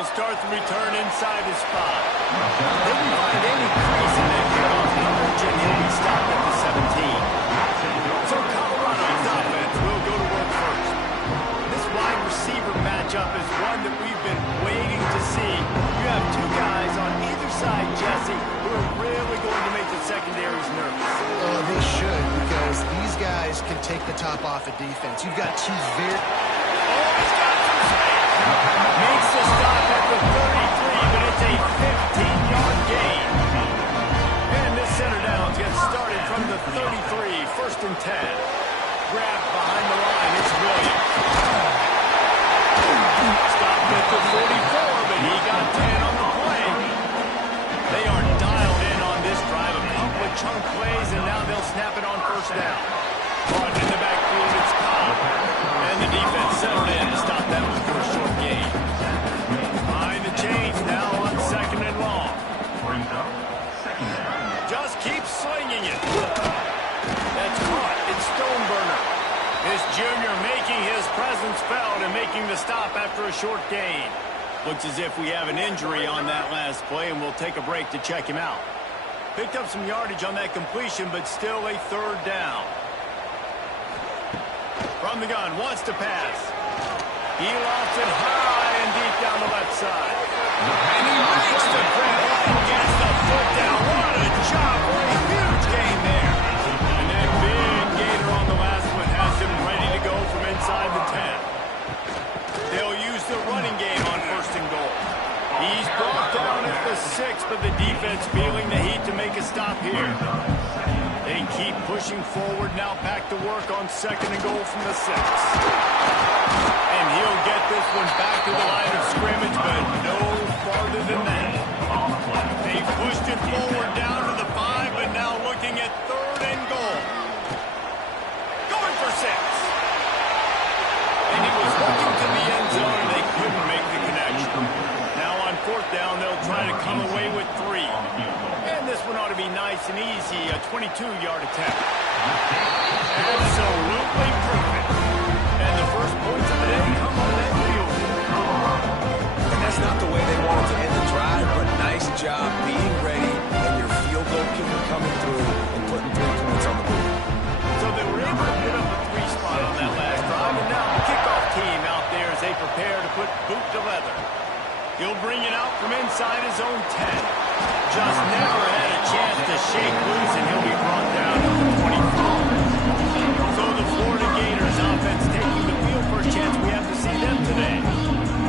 he'll start the return inside his spot. They can find any crease in that kickoff coverage, and he'll be stopped at the 17. So Colorado's offense will go to work first. This wide receiver matchup is one that we've been waiting to see. You have two guys on either side, Jesse, who are really going to make the secondaries nervous. They should, because these guys can take the top off of defense. You've got two very... He's got some space. Makes the stop at the 33, but it's a 15-yard gain. And this center down gets started from the 33, first and 10. Grabbed behind the line, it's Williams. Stopped at the 44, but he got 10 on the play. They are dialed in on this drive. A couple of chunk plays, and now they'll snap it on first down. Caught in the backfield, it's Cobb. And the defense settled in to stop that one for a short gain. Behind the chains now on second and long. Just keep slinging it. That's caught. It's Stoneburner. This junior making his presence felt and making the stop after a short gain. Looks as if we have an injury on that last play, and we'll take a break to check him out. Picked up some yardage on that completion, but still a third down. From the gun, wants to pass. He lost it high and deep down the left side. And he makes the grab and gets the foot down. What a job for a huge gain there. And that big gainer on the last one has him ready to go from inside the 10. They'll use the running game on first and goal. He's brought down at the 6, but the defense feeling the heat to make a stop here. They keep pushing forward, now back to work on second and goal from the 6. And he'll get this one back to the line of scrimmage, but no farther than that. They pushed it forward down to the 5, but now looking at third and goal. Going for 6. And he was looking to the end zone, and they couldn't make the connection. Now on fourth down, they'll try to come away with 3. And this one ought to be nice and easy, a 22-yard attempt. Absolutely perfect. And the first points of the day come on that field. And that's not the way they wanted to end the drive, but nice job being ready and your field goal kicker coming through and putting 3 points on the board. So they were able to put up a 3 spot on that last drive, and now the kickoff team out there as they prepare to put boot to leather. He'll bring it out from inside his own 10. Just never had a chance to shake loose, and he'll be brought down to the 24. So the Florida Gators offense taking the field for a chance. We have to see them today.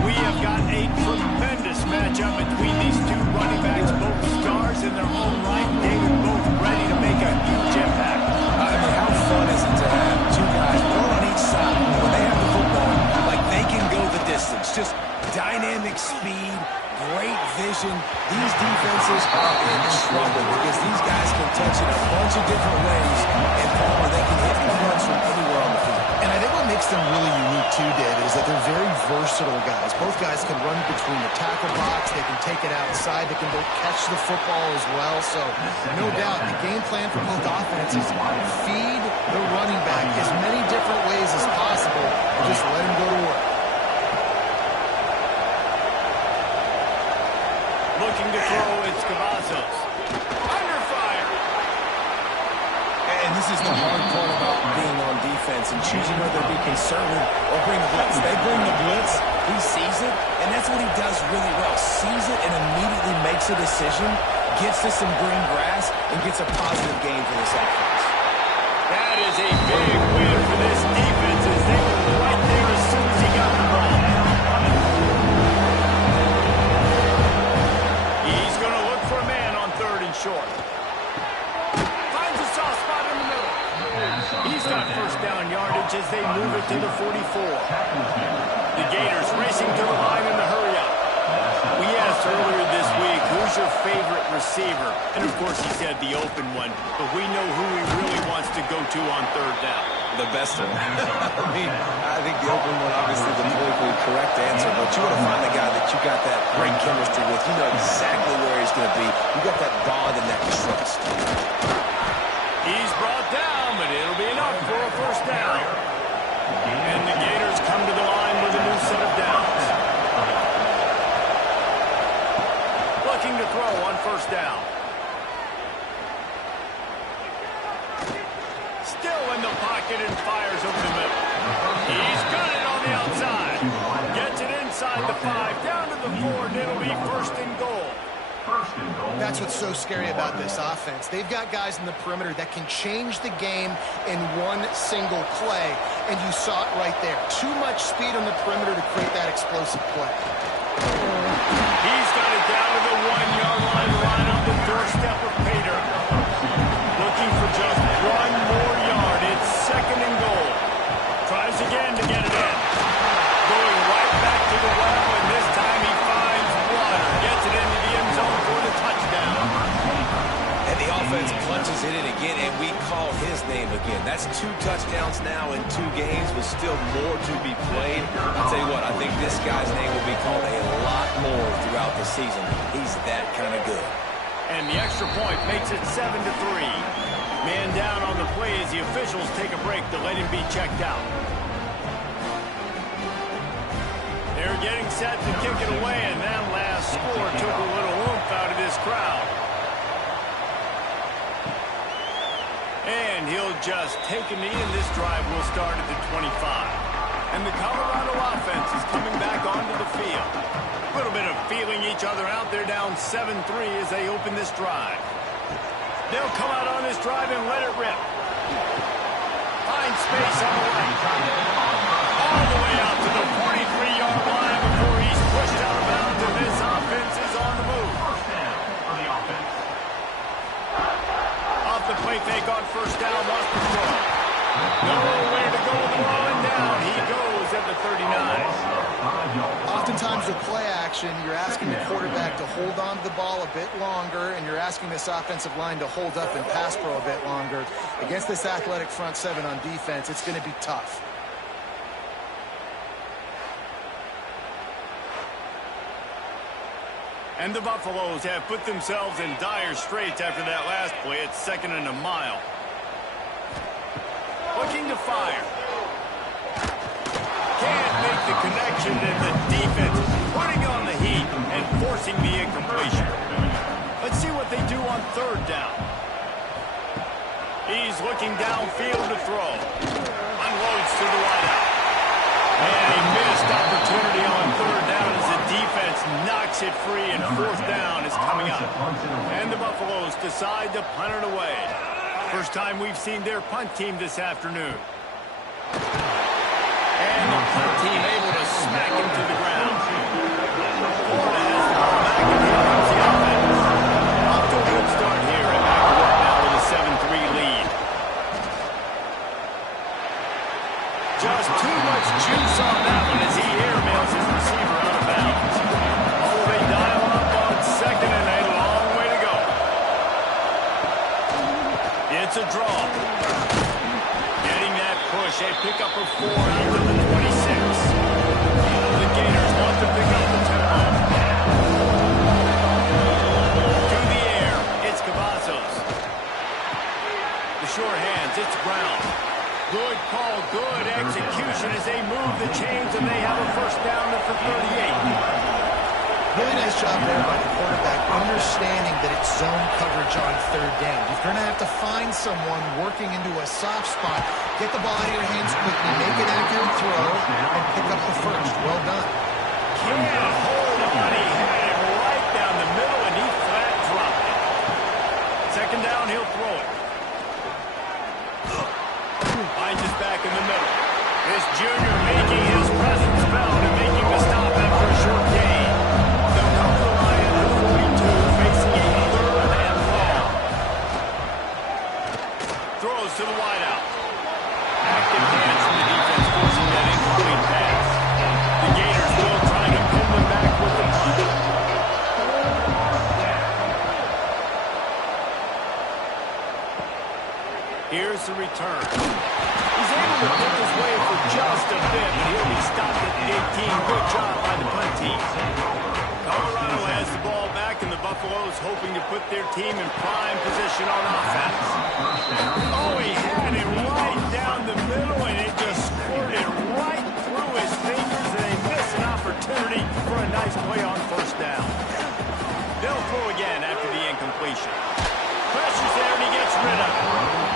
We have got a tremendous matchup between these two running backs, both stars in their own right. David, both ready to make a huge impact. I mean, how fun is it to have two guys, one on each side, when they have the football, like they can go the distance. Just dynamic speed, great vision. These defenses are in trouble because these guys can touch it a bunch of different ways, and Palmer, they can hit home runs from anywhere on the field. And I think what makes them really unique too, David, is that they're very versatile guys. Both guys can run between the tackle box, they can take it outside, they can both catch the football as well. So no doubt the game plan for both offenses, feed the running back as many different ways as possible and just let him go to work. Looking to throw, it's Cavazos. Under fire. And this is the hard part about being on defense and choosing whether to be conservative or bring the blitz. They bring the blitz, he sees it, and that's what he does really well. Sees it and immediately makes a decision, gets to some green grass, and gets a positive gain for this offense. That is a big win for this defense as they were right there as soon as he got the ball. He's going to look for a man on third and short. Finds a soft spot in the middle. He's got first down yardage as they move it to the 44. The Gators racing to the line in the hurry up. We asked earlier this week, who's your favorite receiver? And of course he said the open one, but we know who he really wants to go to on third down. The best one. I think the open one, obviously the politically correct answer, but you want to find the guy that you got that great chemistry with. You know exactly where he's going to be. You got that bond and that trust. He's brought down, but it'll be enough for a first down. And the Gators come to the line with a new set of downs. inside the 5, down to the 4, and it'll be first and goal. That's what's so scary about this offense. They've got guys in the perimeter that can change the game in one single play, and you saw it right there. Too much speed on the perimeter to create that explosive play. He's got it down to the 1-yard line, right on the doorstep of Pater. Looking for just one more yard. It's second and goal. Tries again to get it in. Going right back to the well, and this time he finds water. Gets it into the end zone for the touchdown. And the offense punches it in again, and we call his name again. That's 2 touchdowns now in 2 games, with still more to be played. I'll tell you what, I think this guy's name will be called a lot more throughout the season. He's that kind of good. And the extra point makes it 7-3. Man down on the play as the officials take a break to let him be checked out. They're getting set to kick it away, and that last score took a little oomph out of this crowd. And he'll just take a knee, and this drive will start at the 25. And the Colorado offense is coming back onto the field. A little bit of feeling each other out. They're down 7-3 as they open this drive. They'll come out on this drive and let it rip. Find space on the right. All the way out to the 43-yard line before he's pushed out of bounds, and this offense is on the move. Off the play fake on first down, lost the throw. Nowhere to go with the ball, and down he goes at the 39. Oftentimes with play action, you're asking the quarterback to hold on to the ball a bit longer, and you're asking this offensive line to hold up and pass pro a bit longer. Against this athletic front 7 on defense, it's going to be tough. And the Buffaloes have put themselves in dire straits after that last play. It's 2nd and a mile. Looking to fire. Can't make the connection, and the defense putting on the heat and forcing the incompletion. Let's see what they do on 3rd down. He's looking downfield to throw. Unloads to the wideout. And a missed opportunity on 3rd down as the defense knocks it free, and 4th down is coming up. And the Buffaloes decide to punt it away. First time we've seen their punt team this afternoon. And the punt team able to smack him to the ground. Florida has the ball back, and here comes the offense. Off to a good start here, and back to work now with a 7-3 lead. Just too much juice on that one as he airmails his receiver out of bounds. Oh, they dial up on 2nd, and a long way to go. It's a draw. Getting that push, a pickup of 4 out to the 26. The Gators want to pick up the tempo. To the air, it's Cavazos. The sure hands, it's Brown. Good call, good execution as they move the chains, and they have a first down at the 38. Really nice job there by the quarterback, understanding that it's zone coverage on 3rd down. You're going to have to find someone working into a soft spot, get the ball out of your hands quickly, make an accurate throw, and pick up the first. Well done. Can't hold on. He had it right down the middle, and he flat dropped it. 2nd down, he'll throw it. Finds us back in the middle. This junior making his presence felt and making the stop after a short gain. They'll come to the line at the 42, facing a 3rd and long. Throws to the wideout. Active hands from the defense, forcing that incomplete pass. The Gators still trying to pin them back with the punt. Here's the return. He's able to pick his way for just a bit, but he'll be stopped at the 18. Good job by the punt team. Colorado has the ball back, and the Buffaloes hoping to put their team in prime position on offense. Oh, he had it right down the middle, and it just squirted right through his fingers, and they miss an opportunity for a nice play on first down. They'll throw again after the incompletion. Pressure's there, and he gets rid of it.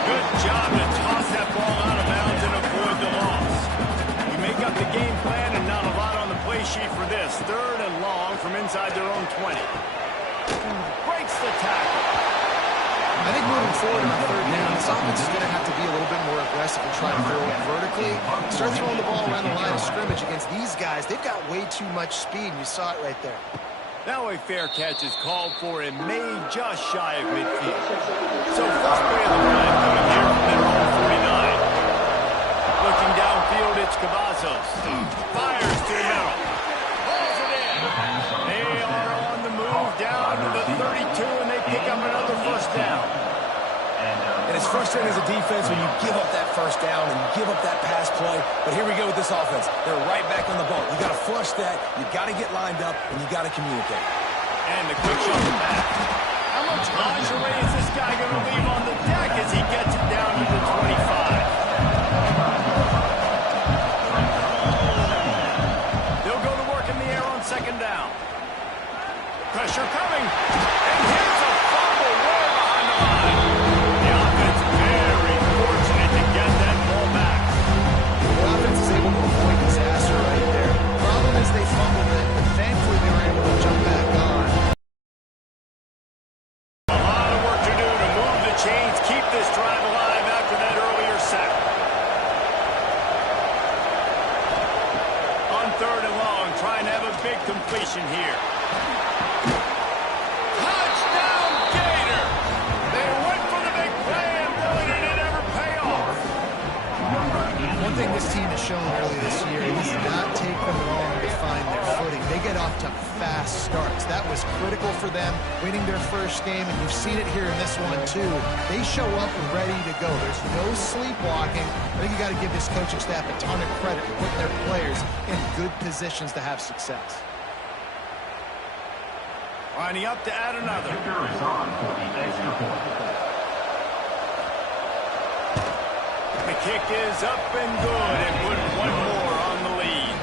Good job to toss that ball out of bounds and avoid the loss. You make up the game plan and not a lot on the play sheet for this. 3rd and long from inside their own 20. Breaks the tackle. I think moving forward on 3rd down, this offense is going to have to be a little bit more aggressive and try to throw it vertically. Start throwing the ball around the line of scrimmage against these guys. They've got way too much speed, and you saw it right there. Now a fair catch is called for and made just shy of midfield. So first play of the drive coming here from their own 49. Looking downfield, it's Cavazos. Fires to the middle. Pulls it in. They are on the move down to the 32, and they pick up another 1st down. And it's frustrating as a defense when you give up that 1st down and you give up that pass play. But here we go with this offense. They're right back on the ball. You got to flush that. You got to get lined up, and you got to communicate. And the quick shot back. How much lingerie is this guy going to leave on the deck as he gets it down to the 25? They'll go to work in the air on 2nd down. Pressure coming. And here's a fumble way behind the line. The offense very fortunate to get that ball back. The offense is able to avoid disaster right there. The problem is they fumbled it, but thankfully they were able to jump back on. A lot of work to do to move the chains, keep this drive alive after that earlier sack. On 3rd and long, trying to have a big completion here. Touchdown, Gator! They went for the big play, and boy, did it ever pay off. One thing this team has shown early this year, it does not take them long to find their footing. They get off to fast starts. That was critical for them, winning their 1st game, and you've seen it here in this one too. They show up ready to go. There's no sleepwalking. I think you got to give this coaching staff a ton of credit for putting their players in good positions to have success. Lining up to add another. The kick is up and good, and put one more on the lead.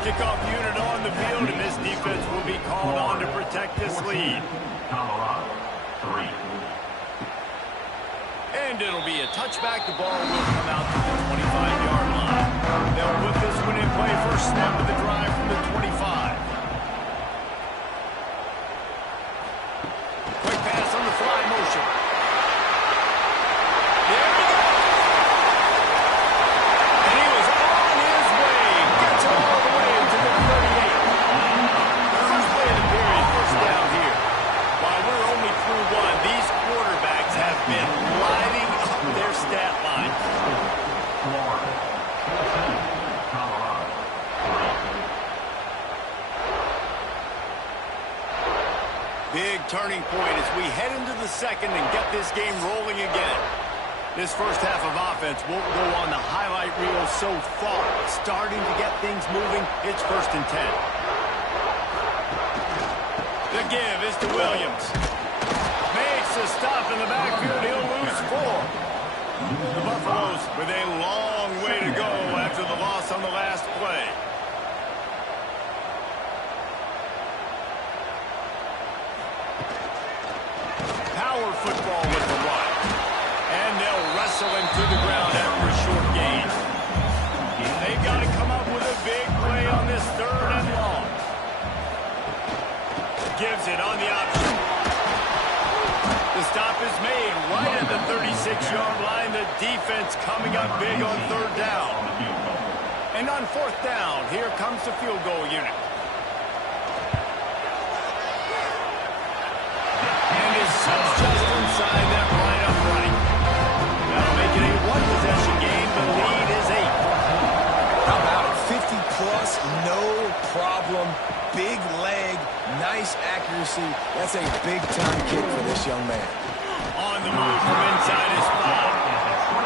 Kickoff unit on the field, and this defense will be called on to protect this lead. And it'll be a touchback. The ball will come out to the 25-yard line. They'll put this one in play. First snap of the drive from the 25. Quick pass on the fly motion. There we go. And he was on his way. Gets it all the way to the 38. First play of the period, 1st down here. While we're only through one, these quarterbacks have been lighting up their stat line. Big turning point as we head into the 2nd and get this game rolling again. This 1st half of offense won't go on the highlight reel so far. Starting to get things moving, it's 1st and 10. The give is to Williams. Makes a stop in the backfield. He'll lose 4. The Buffaloes with a long way to go after the loss on the last play. Power football with the run. And they'll wrestle him to the ground after a short gain. They've got to come up with a big play on this 3rd and long. Gives it on the option. The stop is made right at the 36-yard line. The defense coming up big on 3rd down. And on 4th down, here comes the field goal unit. And his son's just inside that right upright. That'll make it a 1-possession game. The lead is 8. How about it? 50-plus, no problem. Big leg, nice accuracy. That's a big-time kick for this young man. On the move from inside his 5.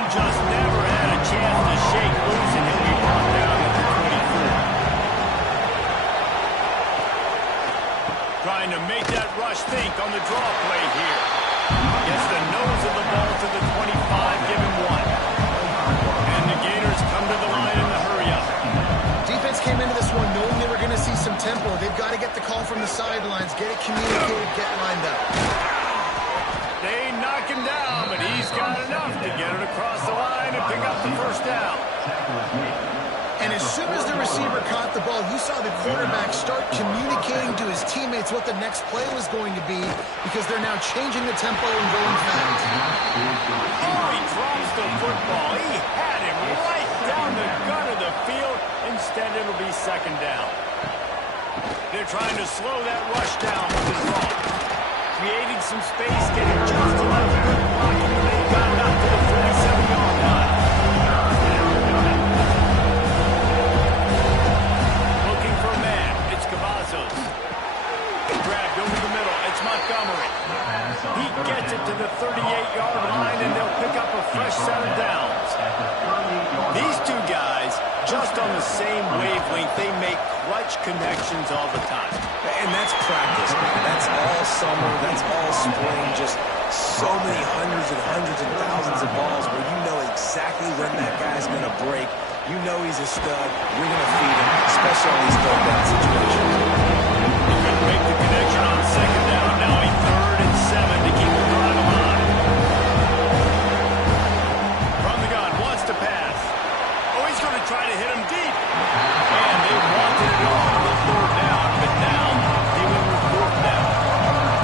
Just never had a chance to shake loose, and he'll be brought down at the 24. Trying to make that rush think on the draw play here. Gets the nose of the ball to the 25, give him 1. And the Gators come to the line in the hurry-up. Defense came into this one knowing they were going to see some tempo. They've got to get the call from the sidelines, get it communicated, get lined up. They knock him down, but he's got enough to get it across the line and pick up the 1st down. And as soon as the receiver caught the ball, you saw saw the quarterback start communicating to his teammates what the next play was going to be because they're now changing the tempo and going fast. Oh, he drops the football. He had him right down the gun of the field. Instead, it'll be second down. They're trying to slow that rush down with the draw. Creating some space, getting just enough good blocking, and they got it up to the 47-yard line. Looking for a man. It's Cavazos. Dragged over the middle. It's Montgomery. He gets it to the 38-yard line, and they'll pick up a fresh set of downs. These two guys, just on the same wavelength, they make clutch connections all the time. And that's practice, man. That's all summer. That's all spring. Just so many hundreds and thousands of balls where you know exactly when that guy's going to break. You know he's a stud. You're going to feed him, especially on these third down situations. He couldn't make the connection on second down. Now a 3rd and 7 to keep the drive alive. From the gun, wants to pass. Oh, he's going to try to hit him deep. And they wanted it all on the 3rd down, but now dealing with 4th down.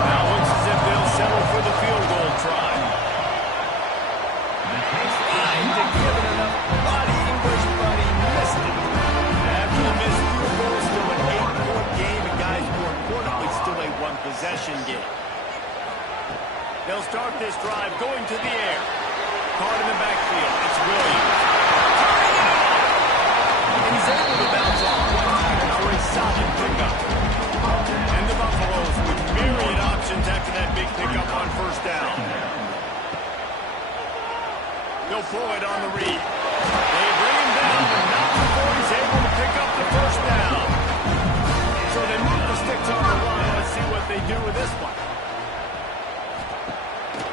Now looks as if they'll settle for the field goal try. Trying to give it enough body English, but he missed it. After the missed field goal, still an 8-point game, and guys, more importantly, still a 1-possession game. They'll start this drive going to the air. Caught in the backfield. It's Williams. And he's able to bounce off one tackle for a solid pickup. And the Buffaloes with myriad options after that big pickup on 1st down. They'll pull it on the read. They bring him down, but not before he's able to pick up the 1st down. So they move the sticks on the line. Let's see what they do with this one.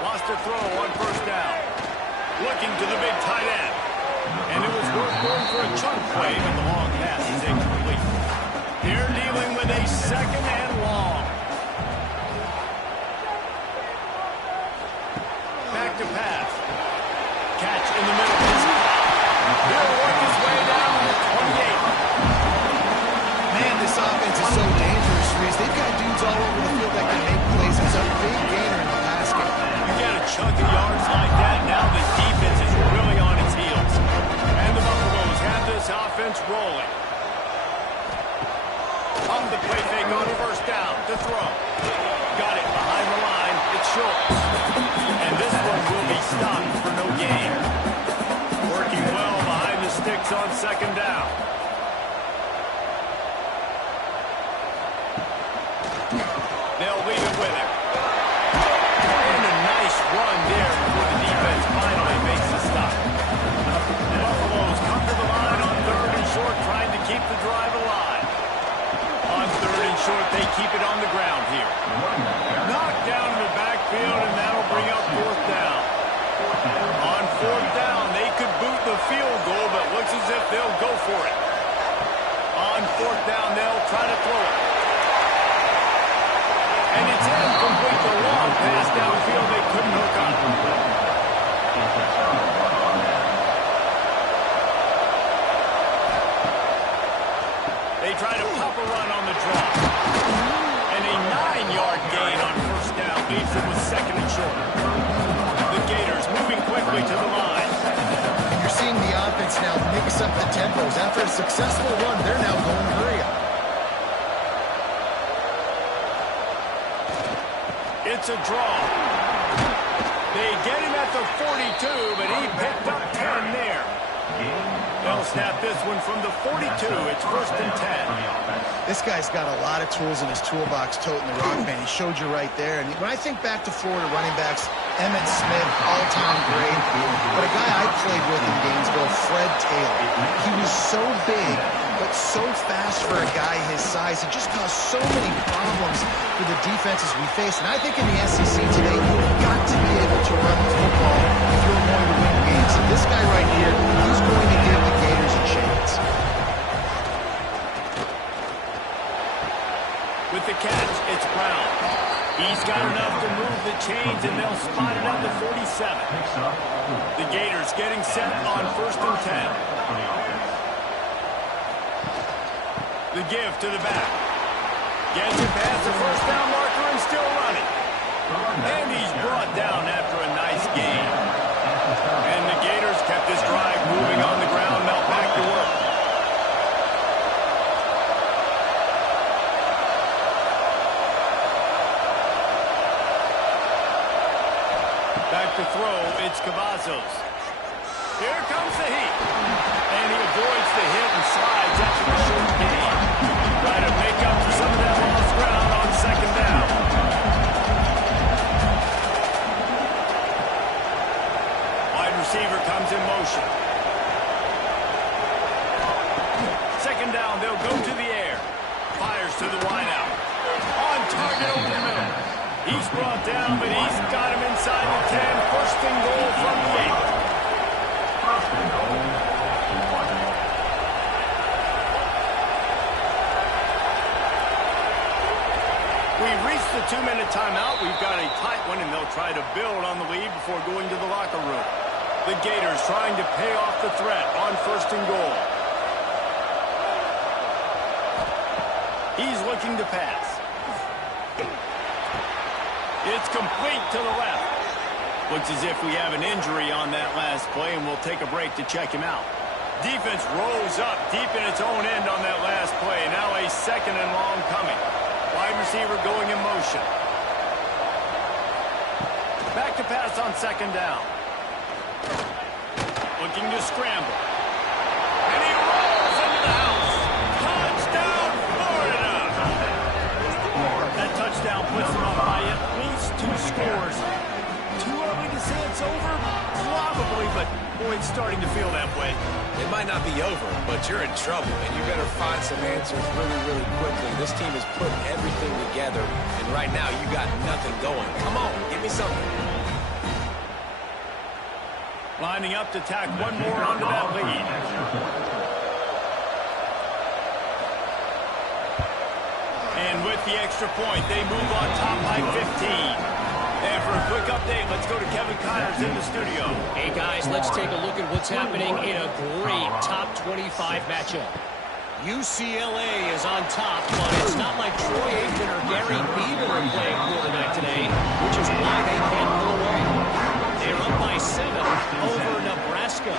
Lost a throw on 1st down. Looking to the big tight end. And it was worth going for a chunk play, but the long pass is incomplete. They're dealing with a 2nd and long. Back to pass. Catch in the middle. He'll work his way down to the 28. Man, this offense is so dangerous, Reese. They've got dudes all over the field that can make plays. It's a big gainer in the pass game. You get a chunk of yards like that, now the defense is really on its heels. And the Buffaloes have this offense rolling. On the play fake on 1st down to throw. Got it behind the line. It's Schultz. And this one will be stopped for no gain. Working well behind the sticks on 2nd down. They'll leave it with him. And a nice run there before the defense finally makes the stop. The Buffaloes come to the line on 3rd and short, trying to keep the drive alive. On 3rd and short, they keep it on the ground here. Knocked down in the backfield, and that'll bring up 4th down. On 4th down, they could boot the field goal, but looks as if they'll go for it. On 4th down, they'll try to throw it. And it's incomplete. The long pass downfield, they couldn't hook on. They try to pop a run on the draw. And a 9-yard gain on 1st down leaves them with 2nd and short. The Gators moving quickly to the line. You're seeing the offense now mix up the tempos. After a successful run, they're now going hurry up. It's a draw. They get him at the 42, but he picked up 10 there. They'll snap this one from the 42. It's 1st and 10. This guy's got a lot of tools in his toolbox toting the rock, man. He showed you right there. And when I think back to Florida running backs, Emmitt Smith, all-time great. But a guy I played with in Gainesville, Fred Taylor. He was so big, but so fast for a guy his size. He just caused so many problems for the defenses we face. And I think in the SEC today, you've got to be able to run the football if you're going to win games. And this guy right here, he's going to give the Gators a chance. With the catch, it's Brown. He's got enough to move the chains, and they'll spot it at the 47. The Gators getting set on 1st and 10. The give to the back. Gets it past the first down marker and still running. And he's brought down after a nice gain. And the Gators kept this drive moving on the ground. Now back to work. Back to throw, it's Cavazos. Here comes the heat. And he avoids the hit and slides after the short gain. Trying to make up for some of that lost ground on second down. Wide receiver comes in motion. Second down, they'll go to the air. Fires to the wideout. On target over the middle. He's brought down, but he's got him inside the 10. First and goal from the 8. We've reached the 2-minute timeout. We've got a tight one, and they'll try to build on the lead before going to the locker room. The Gators trying to pay off the threat on first and goal. He's looking to pass. It's complete to the left. Looks as if we have an injury on that last play, and we'll take a break to check him out. Defense rolls up deep in its own end on that last play. Now a second and long coming. Wide receiver going in motion. Back to pass on second down. Looking to scramble. And he rolls into the house. Touchdown, Florida! That touchdown puts them up by at least 2 scores. Too early to say it's over? Probably, but boy, it's starting to feel that way. It might not be over, but you're in trouble, and you better find some answers really, really quickly. This team has put everything together, and right now you got nothing going. Come on, give me something. Lining up to tack one more onto that lead. And with the extra point, they move on top by 15. And for a quick update, let's go to Kevin Connors in the studio. Hey, guys, let's take a look at what's happening in a great top 25 matchup. UCLA is on top, but it's not like Troy Aikman or Gary Beaver are playing quarterback today, which is why they can't pull away. They're up by 7 over Nebraska.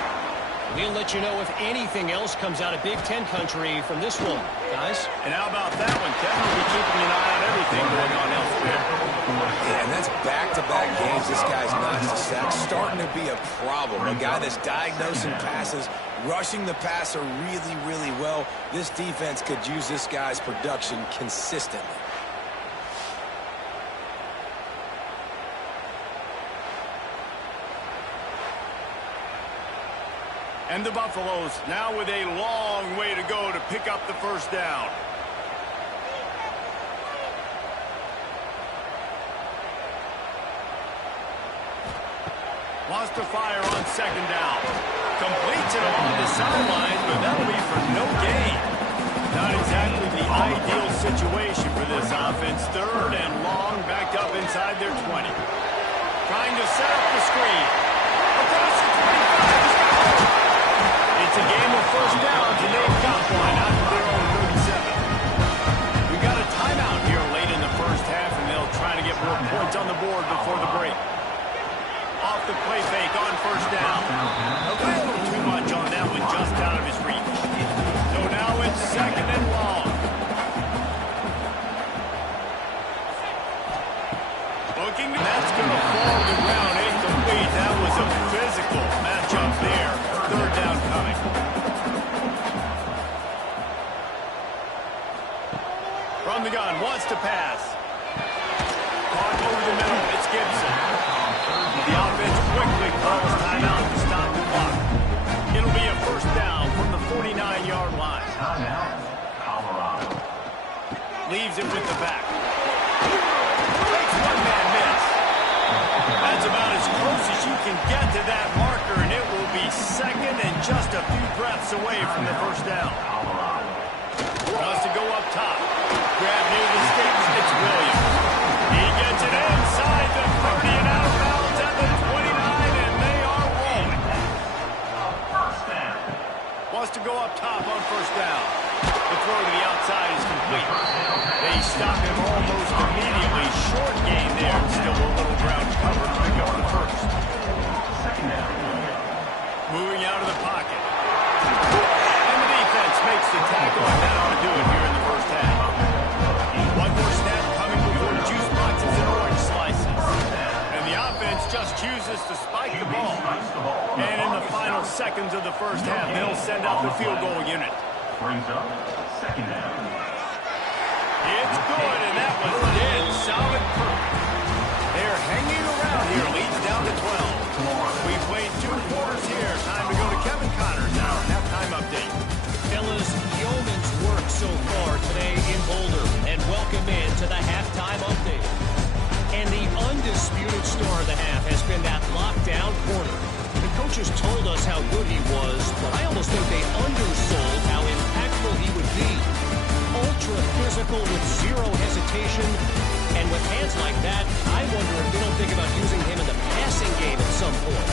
We'll let you know if anything else comes out of Big Ten country from this one, guys. And how about that one? Kevin will be keeping an eye on everything going on elsewhere. Yeah, and that's back-to-back games. This guy's notched a sack. Starting to be a problem. A guy that's diagnosing passes, rushing the passer really, really well. This defense could use this guy's production consistently. And the Buffaloes now with a long way to go to pick up the first down. Wants to fire on second down. Completes it along the sideline, but that'll be for no gain. Not exactly the ideal situation for this offense. Third and long, backed up inside their 20. Trying to set up the screen. Across the 25. It's a game of first downs, and they've got one out of their own 37. We got a timeout here late in the first half, and they'll try to get more points on the board before the break. Off the play fake on first down. A little too much on that one, just out of his reach. So now it's second and long. Looking, that's going to fall to the ground incomplete. That was a physical matchup there. Third down coming. From the gun, wants to pass. Caught over the middle. It's Gibson. The offense quickly calls timeout to stop the clock. It'll be a first down from the 49-yard line. Colorado. Leaves it with the back. Makes one-man miss. That's about as close as you can get to that marker, and it will be second and just a few breaths away from the first down. Wants to go up top. Grab near the sticks. It's Williams. He gets it inside the 30 and out of bounds at the 29, and they are rolling. First down. Wants to go up top on first down. The throw to the outside. outside is complete. They stop him almost immediately. Short gain there. Still a little ground cover to pick up the first. Moving out of the pocket. And the defense makes the tackle, and that ought to do it here in the first half. One more snap coming before juice boxes and orange slices. And the offense just chooses to spike the ball. And in the final seconds of the first half, they'll send out the field goal unit. Brings up second down. It's good, and that was dead solid perfect. They're hanging around here. Leads down to 12. We played 2 quarters here. Time to go to Kevin Connors now. Halftime update. Fellas, yeoman's work so far today in Boulder. And welcome in to the halftime update. And the undisputed star of the half has been that lockdown corner. The coaches told us how good he was, but I almost think they undersold how impactful he would be. Ultra physical with zero hesitation. And with hands like that, I wonder if they don't think about using him in the passing game at some point.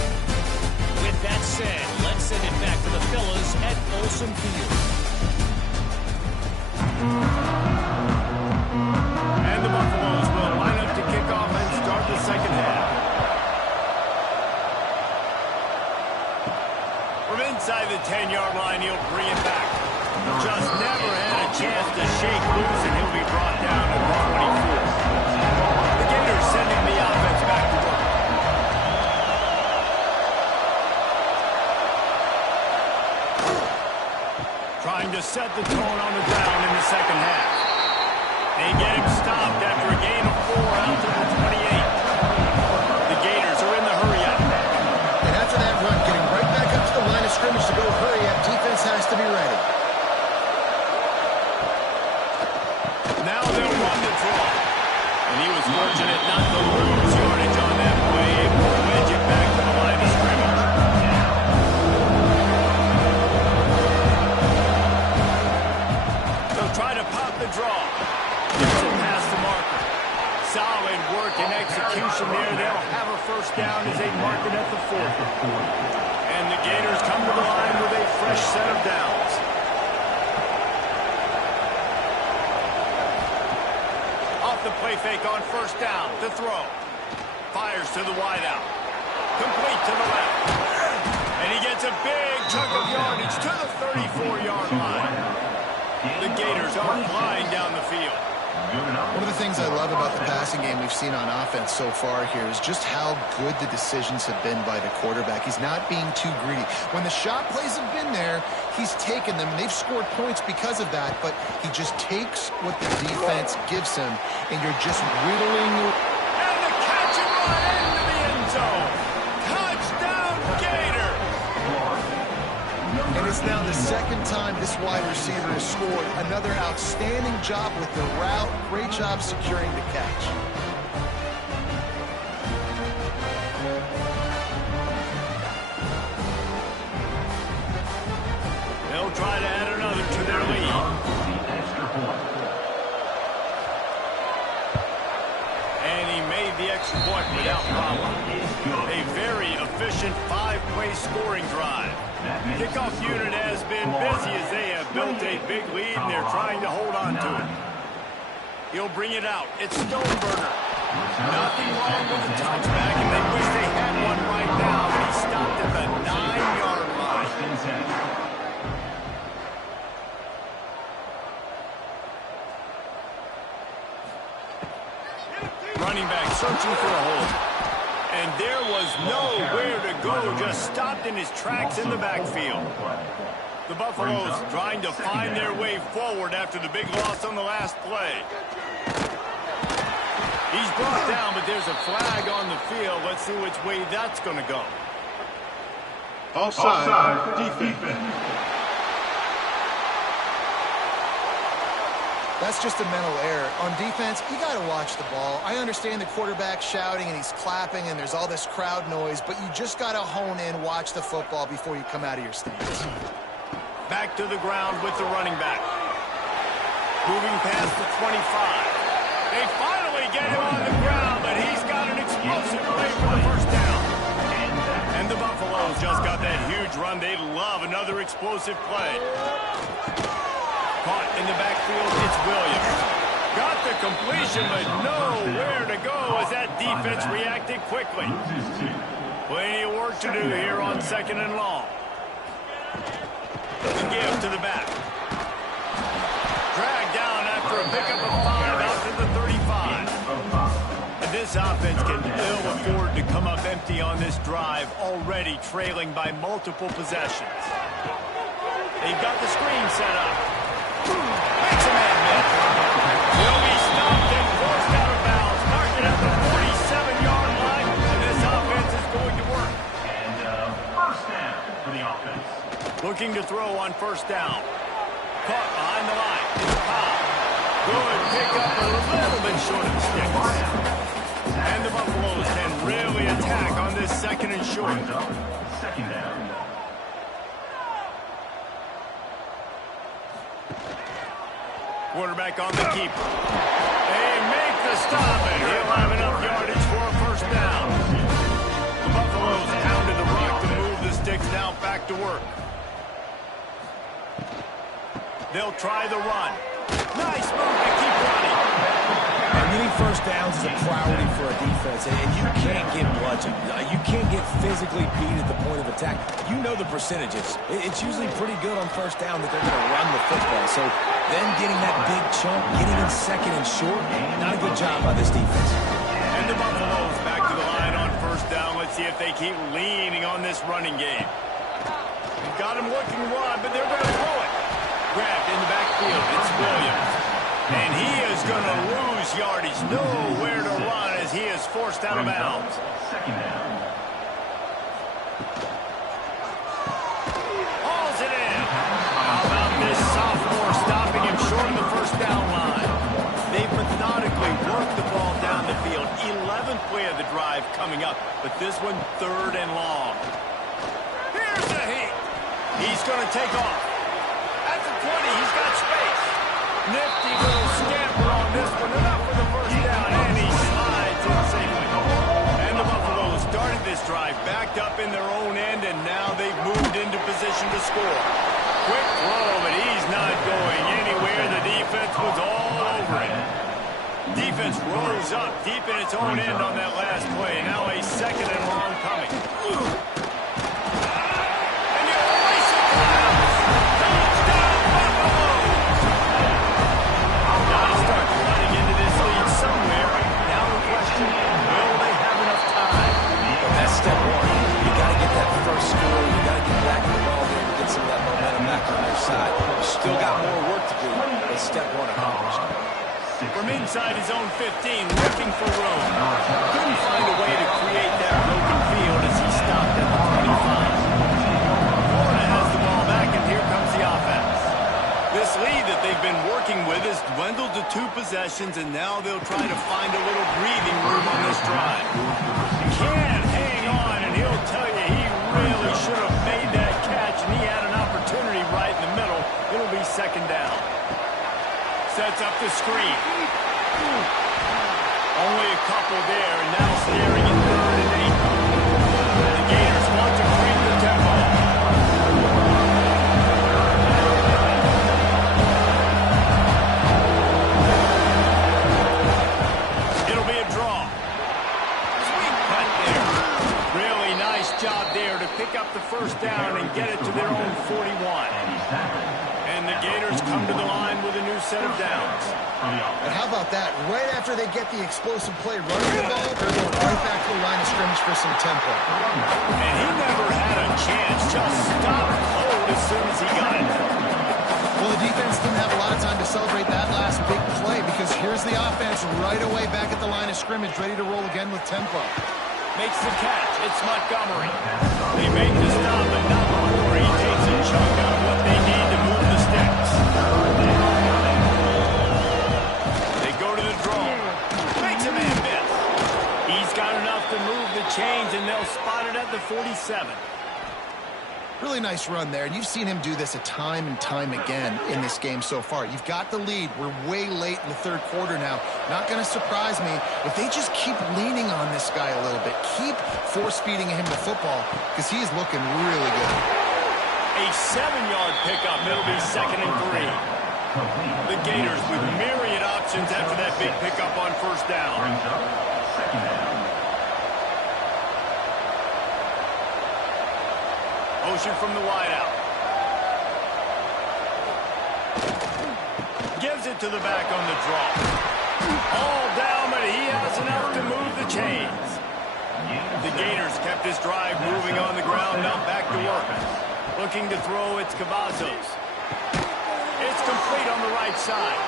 With that said, let's send it back to the fellas at Folsom Field. And the Buffaloes will line up to kick off and start the second half. From inside the 10-yard line, he'll bring it back. Just never had a chance to shake loose, and he'll be brought down at the 24. The Gators sending the offense back to work. Trying to set the tone on the ground in the second half. They get him stopped after a gain of 4 out to the 28. The Gators are in the hurry-up. And after that run, getting right back up to the line of scrimmage to go hurry-up, defense has to be ready. Now they'll run the draw. And he was fortunate not to lose yardage on that play, able to wedge it back to the line of scrimmage. They'll try to pop the draw. Gets it past the marker. Solid work and execution there. They'll have a first down as they mark it at the 40. And the Gators come to the line with a fresh set of downs. Off the play fake on first down. To throw. Fires to the wideout. Complete to the left. And he gets a big chunk of yardage to the 34-yard line. The Gators are flying down the field. One of the things I love about the passing game we've seen on offense so far here is just how good the decisions have been by the quarterback. He's not being too greedy. When the shot plays have been there, he's taken them, and they've scored points because of that, but he just takes what the defense gives him, and you're just whittling. And the catch and run into the end zone. Touchdown, Gator! And it's now the second time this wide receiver has scored. Another outstanding job with the route. Great job securing the catch. They'll try to add another to their lead. And he made the extra point without problem. A very efficient 5-play scoring drive. Kickoff unit has been busy as they have built a big lead, and they're trying to hold on to it. He'll bring it out. It's Stoneburner. Nothing wrong with the touchback, and they wish they had one right now, but he stopped at the 9-yard line. Running back searching for a hole. And there was nowhere to go, just stopped in his tracks in the backfield. The Buffaloes trying to find their way forward after the big loss on the last play. He's brought down, but there's a flag on the field. Let's see which way that's going to go. Offside, defense. That's just a mental error. On defense, you got to watch the ball. I understand the quarterback shouting and he's clapping and there's all this crowd noise, but you just got to hone in, watch the football before you come out of your stance. Back to the ground with the running back. Moving past the 25. They finally get him on the ground, but he's got an explosive play for the first down. And the Buffaloes just got that huge run. They love another explosive play. Caught in the backfield, it's Williams. Got the completion, but nowhere to go as that defense reacted quickly. Plenty of work to do here on 2nd and long. The give to the back. Dragged down after a pickup of 5 out to the 35. And this offense can ill afford to come up empty on this drive, already trailing by multiple possessions. They've got the screen set up. Makes a man miss. Will be stopped and forced out of bounds. Marked it at the 47-yard line, and this offense is going to work. And first down for the offense. Looking to throw on 1st down. Caught behind the line. It's Cobb. Good pickup, a little bit short of the sticks. And the Buffaloes can really attack on this 2nd and short. 2nd down. Quarterback on the keeper. They make the stop, and he'll have enough yardage for a 1st down. The Buffaloes pounded the rock to move the sticks, now back to work. They'll try the run. Nice move to keep running. And getting 1st downs is a priority for a defense, and you can't get bludgeoned. You can't get physically beat at the point of attack. You know the percentages. It's usually pretty good on 1st down that they're going to run the football. So then getting that big chunk, getting in 2nd and short, not a good job by this defense. And the Buffaloes back to the line on 1st down. Let's see if they keep leaning on this running game. You've got them looking wide, but they're going to throw it. Grabbed in the backfield. It's Williams. And he is going to lose yardage. Nowhere to run as he is forced out of bounds. 2nd down. Hauls it in. How about this sophomore stopping him short of the 1st down line? They've methodically worked the ball down the field. 11th play of the drive coming up, but this one 3rd and long. Here's the heat. He's going to take off. At the 20, he's got space. Nifty little scamper on this one. Enough for the 1st down, and he slides in safely. And the Buffaloes started this drive backed up in their own end, and now they've moved into position to score. Quick throw, but he's not going anywhere. The defense was all over it. Defense rose up deep in its own end on that last play. Now a 2nd and long coming. And the erasure collapse. Touchdown, Buffaloes! Now he starts running into this lead somewhere. Now the question, will they have enough time? That's step 1. You got to get that 1st score. You got to get back in the ball game to get some of that momentum back on their side. Still got more work to do, but step 1 accomplished. From inside his own 15, looking for room. Couldn't find a way to create that broken field as he stopped at the 25. Florida has the ball back, and here comes the offense. This lead that they've been working with has dwindled to 2 possessions, and now they'll try to find a little breathing room on this drive. Can't hang on, and he'll tell you he really should have made that catch, and he had an opportunity right in the middle. It'll be 2nd down. Sets up the screen. Only a couple there, and now staring at 3rd and 8. The Gators want to creep the tempo. It'll be a draw. Sweet cut there. Really nice job there to pick up the 1st down and get it to their own 41. And the Gators come to the line with a new set of downs. And how about that? Right after they get the explosive play running the ball, they're going right back to the line of scrimmage for some tempo. And he never had a chance. Just stopped cold as soon as he got it. Well, the defense didn't have a lot of time to celebrate that last big play because here's the offense right away back at the line of scrimmage, ready to roll again with tempo. Makes the catch. It's Montgomery. They make the stop, but not before he takes a chunk out of what they need to move the sticks. They go to the draw. Makes a man miss. He's got enough to move the chains, and they'll spot it at the 47. Really nice run there, and you've seen him do this a time and time again in this game so far. You've got the lead. We're way late in the 3rd quarter now. Not going to surprise me if they just keep leaning on this guy a little bit. Keep force-feeding him the football because he's looking really good. A 7-yard pickup. It'll be 2nd and 3. Complete. The Gators with myriad options after that big pickup on first down. Brings up second down. Motion from the wideout. Gives it to the back on the draw. All down, but he has enough to move the chains. The Gators kept this drive moving on the ground, now back to work. Looking to throw, it's Cavazos. It's complete on the right side.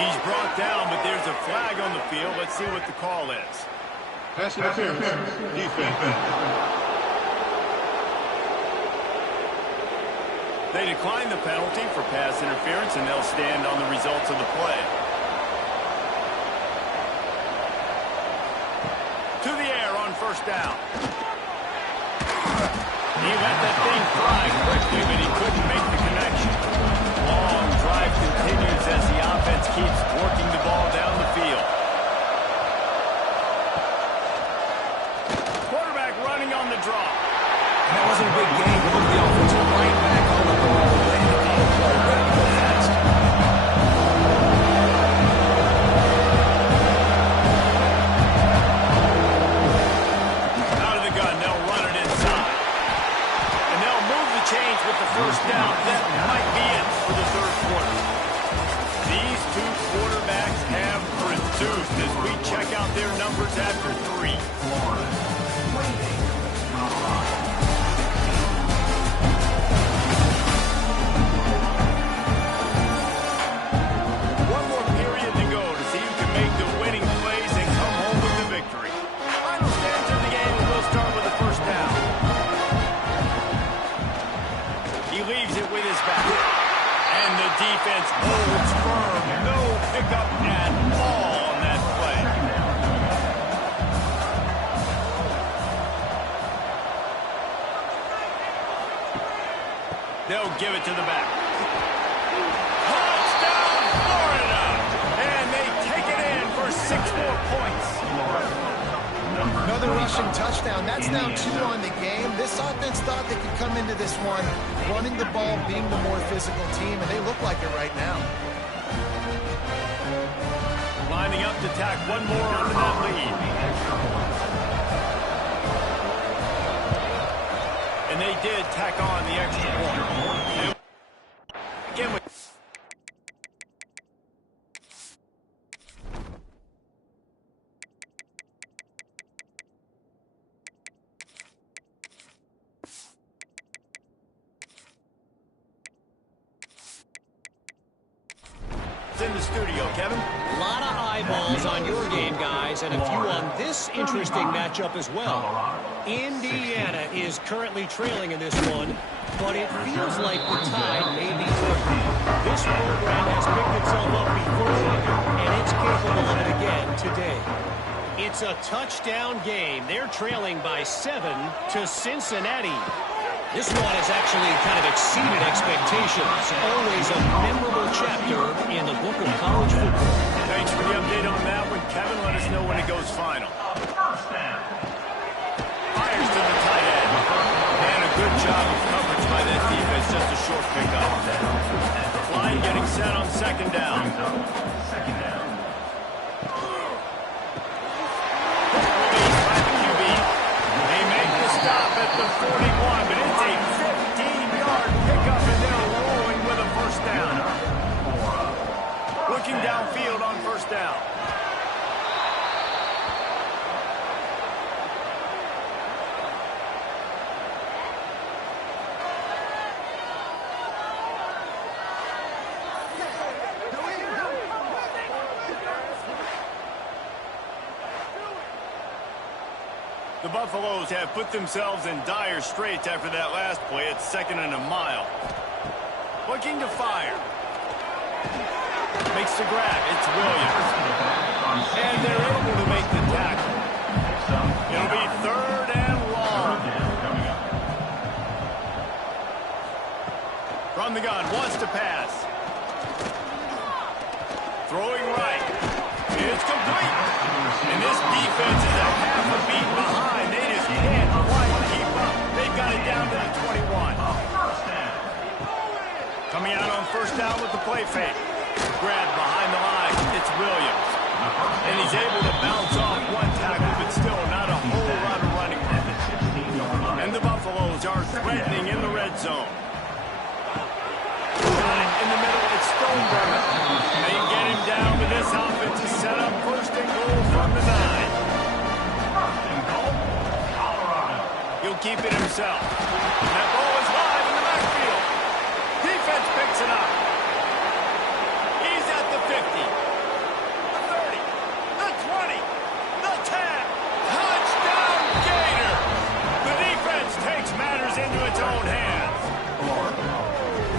He's brought down, but there's a flag on the field. Let's see what the call is. Pass interference. Defense. They decline the penalty for pass interference, and they'll stand on the results of the play. To the air on first down. He let that thing fly quickly, but he couldn't make the connection. Long drive continues as the offense keeps working the ball down the field. Quarterback running on the draw. And that wasn't a big gain. Both the offensive right back on the ball, ready to go play ready fast. Out of the gun, they'll run it inside. And they'll move the chains with the first down. That might be it for the third quarter. These two quarterbacks have produced as we check out their numbers after three. One more period to go to see who can make the winning plays and come home with the victory. Final stands of the game, and we'll start with the first down. He leaves it with his back. And the defense holds firm. No pickup at all on that play. They'll give it to the back. Touchdown, Florida! And they take it in for 6 more points. Another rushing touchdown. That's now 2 on the game. This offense thought they could come into this one running the ball, being the more physical team, and they look like it right now. Lining up to tack one more onto that lead. And they did tack on the extra point. Again with it's in the studio, Kevin. A lot of eyeballs on your game, guys, and a few on this interesting matchup as well. Indiana is currently trailing in this one, but it feels like the tide may be turning. This program has picked itself up before, and it's capable of it again today. It's a touchdown game. They're trailing by 7 to Cincinnati. This one has actually kind of exceeded expectations. Always a memorable chapter in the book of college football. Thanks for the update on that one, Kevin. Let us know when it goes final. First down. Fires to the tight end. And a good job of coverage by that defense. Just a short pickup. Line getting set on second down. Second down. Release by the QB. They make the stop at the 41, but it's a 15-yard pickup, and they're rolling with a first down. Looking downfield on first down. The Buffaloes have put themselves in dire straits after that last play. It's 2nd and a mile. Looking to fire. Makes the grab. It's Williams. And they're able to make the tackle. It'll be 3rd and long. From the gun, wants to pass. Throwing right. It's complete. And this defense is a half a beat behind. They just can't quite keep up. They've got it down to the 21. Coming out on first down with the play fake. Grab behind the line. It's Williams. And he's able to bounce off one tackle, but still not a whole lot of running room. And the Buffaloes are threatening in the red zone. Got it in the middle. It's Stoneberger. They get him down, but this offense is set up first and goal from the 9. He'll keep it himself. That ball is live in the backfield. Defense picks it up. He's at the 50. The 30. The 20. The 10. Touchdown Gator. The defense takes matters into its own hands.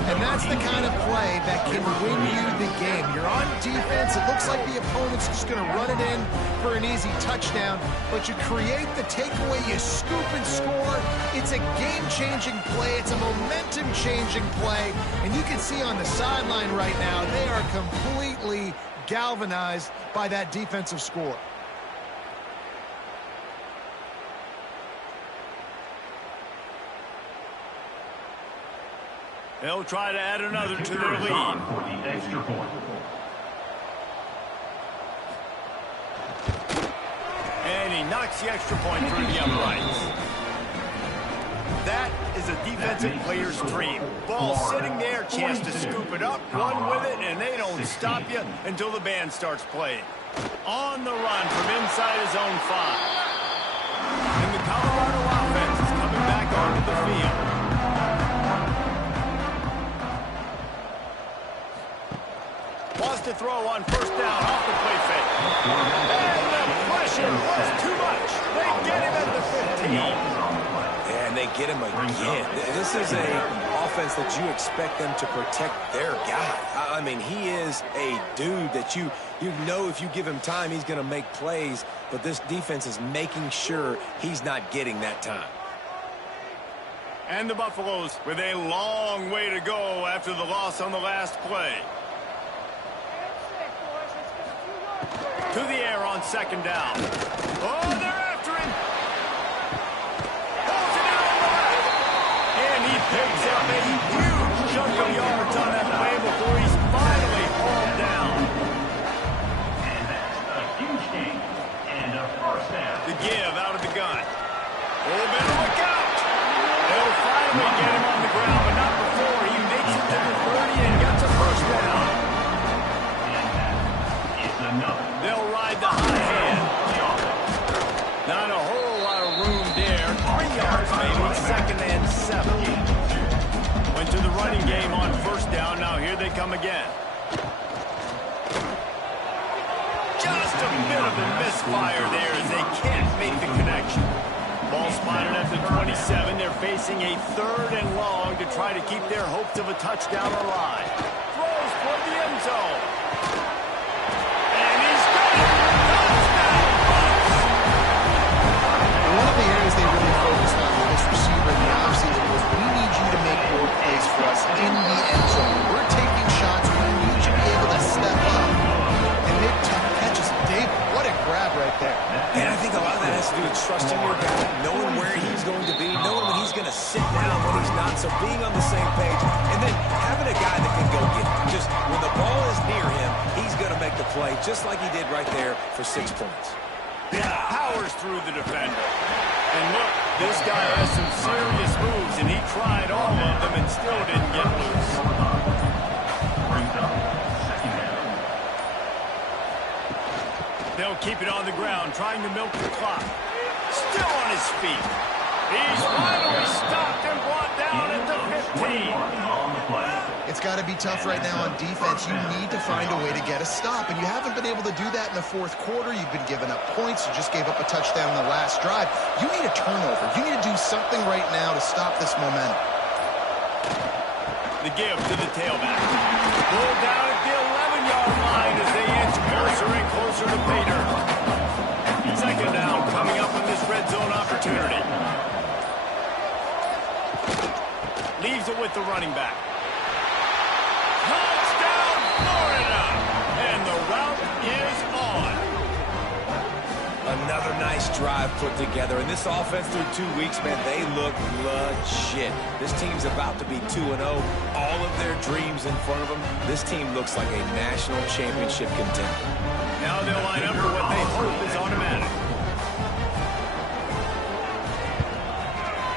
And that's the kind of play that can win you the game. You're on defense. It looks like the opponent's just going to run it in for an easy touchdown, but you create the takeaway, you scoop and score. It's a game-changing play. It's a momentum-changing play. And you can see on the sideline right now, they are completely galvanized by that defensive score. They'll try to add another to their lead. For the extra point. And he knocks the extra point through the uprights. That is a defensive player's dream. Ball sitting there, chance to scoop it up, run with it, and they don't stop you until the band starts playing. On the run from inside his own 5. And the Colorado offense is coming back onto the field. Wants to throw on first down off the play fake. And the pressure was too much. They get him at the 15. Yeah, and they get him again. This is a offense that you expect them to protect their guy. I mean, he is a dude that you know if you give him time, he's going to make plays, but this defense is making sure he's not getting that time. And the Buffaloes with a long way to go after the loss on the last play. To the air on second down. Oh, they're after him. Holds it in on the left. And he picks up a huge chunk of yards on that play before he's finally hauled down. And that's a huge gain. And a first down. The give out of the gun. Oh, better look out. They'll finally get him on the ground, but not before he makes it to the 30 and gets a first down. They'll ride the hot hand. Not a whole lot of room there. 3 yards maybe, second and 7. Went to the running game on first down. Now here they come again. Just a bit of a misfire there as they can't make the connection. Ball spotted at the 27. They're facing a 3rd and long to try to keep their hopes of a touchdown alive. Throws toward the end zone. One of the areas they really focused on with this receiver in the offseason was we need you to make more plays for us in the end zone. We're taking shots. We need you to be able to step up and make tough catches. Dave, what a grab right there. And I think a lot of that has to do with trusting your guy, knowing where he's going to be, knowing when he's going to sit down, when he's not, so being on the same page, and then having a guy that can go get it. Just when the ball is near him, he's going to make the play, just like he did right there for 6 points. Powers through the defender. And look, this guy has some serious moves, and he tried all of them and still didn't get loose. They'll keep it on the ground, trying to milk the clock. Still on his feet. He's finally stopped and brought down at the 15. It's got to be tough right now on defense. You need to find a way to get a stop, and you haven't been able to do that in the 4th quarter. You've been giving up points. You just gave up a touchdown in the last drive. You need a turnover. You need to do something right now to stop this momentum. The give to the tailback. Pulled down at the 11-yard line as they inch closer and closer to pay dirt. Second down coming up in this red zone opportunity. Leaves it with the running back. Touchdown, Florida! And the route is on. Another nice drive. drive put together. And this offense through 2 weeks, man, they look legit. This team's about to be 2-0. All of their dreams in front of them. This team looks like a national championship contender. Now they'll line up for what they hope is automatic.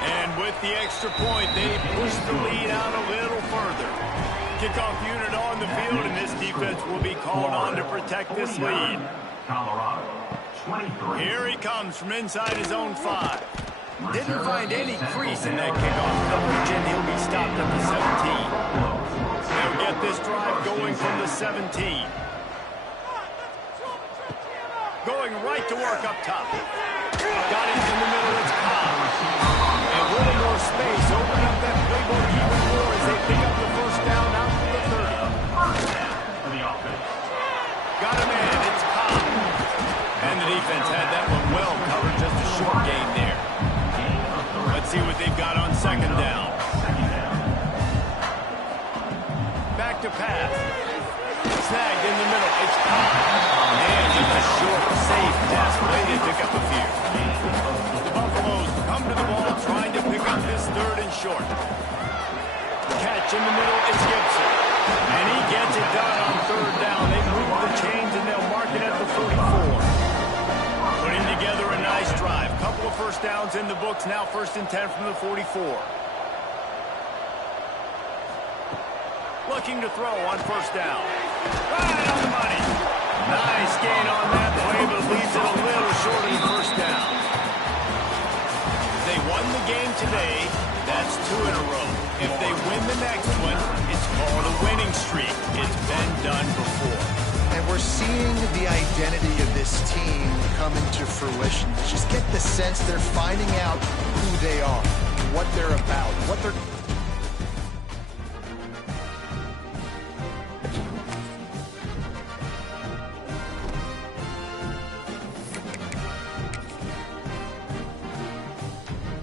And with the extra point, they push the lead out a little further. Kickoff unit on the field, and this defense will be called on to protect this lead. Colorado, 23. Here he comes from inside his own 5. Didn't find any crease in that kickoff coverage, and he'll be stopped at the 17. They'll get this drive going from the 17. Going right to work up top. Got it in the middle, it's Cobb. And a little more space, open up that playbook even more as they pick up the first down out to the 30. For the offense. Got a man, it's Cobb. And the defense had that one well covered, just a short gain there. Let's see what they've got on second down. Back to pass. Snagged in the middle, it's Cobb. And just a short, safe pass. Way they pick up a few. The Buffaloes come to the ball trying to pick up this 3rd and short. Catch in the middle, it's Gibson. And he gets it done on 3rd down. They move the chains and they'll mark it at the 44. Putting together a nice drive. Couple of first downs in the books. Now 1st and 10 from the 44. Looking to throw on 1st down. Right on the money. Nice gain on that play, but leaves it a little short of the 1st down. They won the game today. That's 2 in a row. If they win the next one, it's called a winning streak. It's been done before. And we're seeing the identity of this team come into fruition. Just get the sense they're finding out who they are, what they're about.